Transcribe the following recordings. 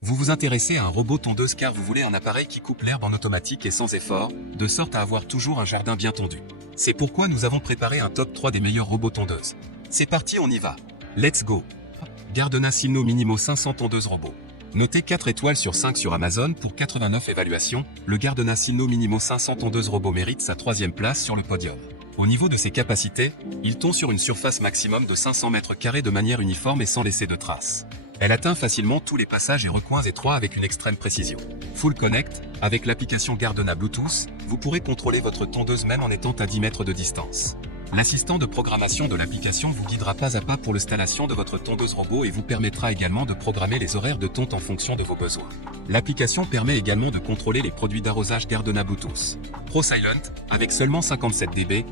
Vous vous intéressez à un robot tondeuse car vous voulez un appareil qui coupe l'herbe en automatique et sans effort, de sorte à avoir toujours un jardin bien tondu. C'est pourquoi nous avons préparé un top 3 des meilleurs robots tondeuses. C'est parti, on y va. Let's go. Gardena Sino Minimo 500 tondeuse robot. Noté 4 étoiles sur 5 sur Amazon pour 89 évaluations, le Gardena Sino Minimo 500 tondeuse robot mérite sa 3e place sur le podium. Au niveau de ses capacités, il tond sur une surface maximum de 500 m² de manière uniforme et sans laisser de traces. Elle atteint facilement tous les passages et recoins étroits avec une extrême précision. Full Connect, avec l'application Gardena Bluetooth, vous pourrez contrôler votre tondeuse même en étant à 10 mètres de distance. L'assistant de programmation de l'application vous guidera pas à pas pour l'installation de votre tondeuse robot et vous permettra également de programmer les horaires de tonte en fonction de vos besoins. L'application permet également de contrôler les produits d'arrosage Gardena Bluetooth. Pro Silent, avec seulement 57 dB,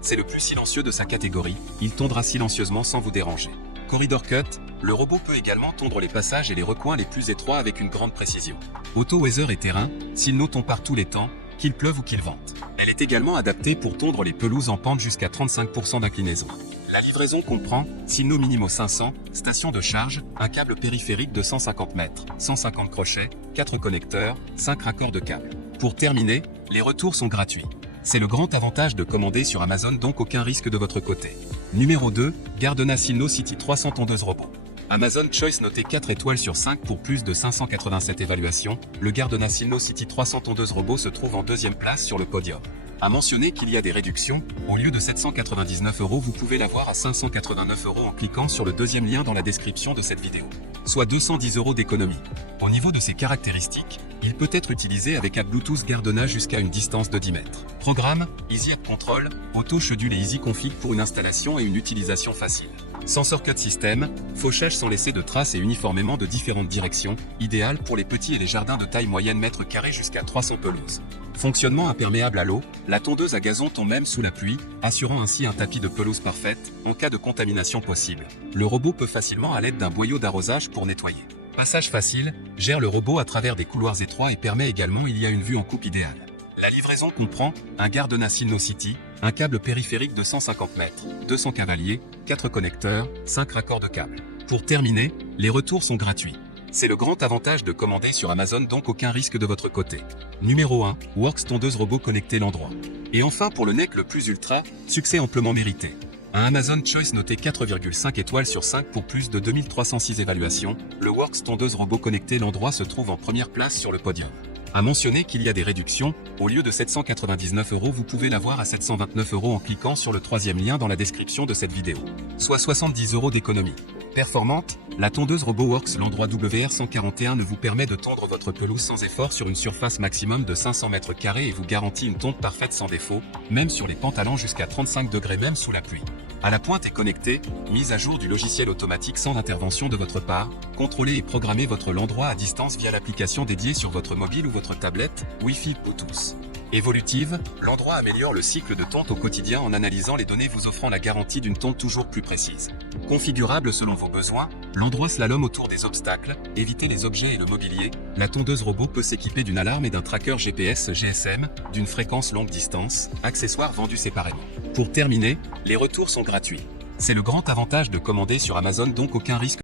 c'est le plus silencieux de sa catégorie, il tondra silencieusement sans vous déranger. Corridor Cut, le robot peut également tondre les passages et les recoins les plus étroits avec une grande précision. Auto Weather et terrain, s'il tond par tous les temps, qu'il pleuve ou qu'il vente. Elle est également adaptée pour tondre les pelouses en pente jusqu'à 35% d'inclinaison. La livraison comprend Sino Minimo 500, station de charge, un câble périphérique de 150 mètres, 150 crochets, 4 connecteurs, 5 raccords de câbles. Pour terminer, les retours sont gratuits. C'est le grand avantage de commander sur Amazon, donc aucun risque de votre côté. Numéro 2, Gardena Sino City 300 tondeuse robot. Amazon Choice noté 4 étoiles sur 5 pour plus de 587 évaluations, le Gardena Sino City 300 tondeuse robot se trouve en 2e place sur le podium. À mentionner qu'il y a des réductions, au lieu de 799 €, vous pouvez l'avoir à 589 € en cliquant sur le 2e lien dans la description de cette vidéo, soit 210 € d'économie. Au niveau de ses caractéristiques, il peut être utilisé avec app Bluetooth Gardena jusqu'à une distance de 10 mètres. Programme, Easy App Control, Auto Schedule et Easy Config pour une installation et une utilisation facile. Sensor Cut System, fauchage sans laisser de traces et uniformément de différentes directions, idéal pour les petits et les jardins de taille moyenne mètre carré jusqu'à 300 pelouses. Fonctionnement imperméable à l'eau, la tondeuse à gazon tond même sous la pluie, assurant ainsi un tapis de pelouse parfaite, en cas de contamination possible. Le robot peut facilement à l'aide d'un boyau d'arrosage pour nettoyer. Passage facile, gère le robot à travers des couloirs étroits et permet également il y a une vue en coupe idéale. La livraison comprend un Gardena Sino City, un câble périphérique de 150 mètres, 200 cavaliers, 4 connecteurs, 5 raccords de câbles. Pour terminer, les retours sont gratuits. C'est le grand avantage de commander sur Amazon, donc aucun risque de votre côté. Numéro 1, Works tondeuse robot connecté l'endroit. Et enfin pour le NEC le plus ultra, succès amplement mérité. Un Amazon Choice noté 4,5 étoiles sur 5 pour plus de 2306 évaluations, le Works tondeuse robot connecté l'endroit se trouve en première place sur le podium. À mentionner qu'il y a des réductions, au lieu de 799 €, vous pouvez l'avoir à 729 € en cliquant sur le 3e lien dans la description de cette vidéo, soit 70 € d'économie. Performante, la tondeuse robot Works l'endroit WR141 ne vous permet de tondre votre pelouse sans effort sur une surface maximum de 500 m² et vous garantit une tonte parfaite sans défaut, même sur les pentes allant jusqu'à 35 degrés même sous la pluie. À la pointe est connectée, mise à jour du logiciel automatique sans intervention de votre part, contrôlez et programmez votre l'endroit à distance via l'application dédiée sur votre mobile ou votre tablette, Wi-Fi Bluetooth. Évolutive, l'endroit améliore le cycle de tonte au quotidien en analysant les données vous offrant la garantie d'une tonte toujours plus précise. Configurable selon vos besoins, l'endroit slalom autour des obstacles, évitez les objets et le mobilier, la tondeuse robot peut s'équiper d'une alarme et d'un tracker GPS GSM, d'une fréquence longue distance, accessoires vendus séparément. Pour terminer, les retours sont gratuits. C'est le grand avantage de commander sur Amazon, donc aucun risque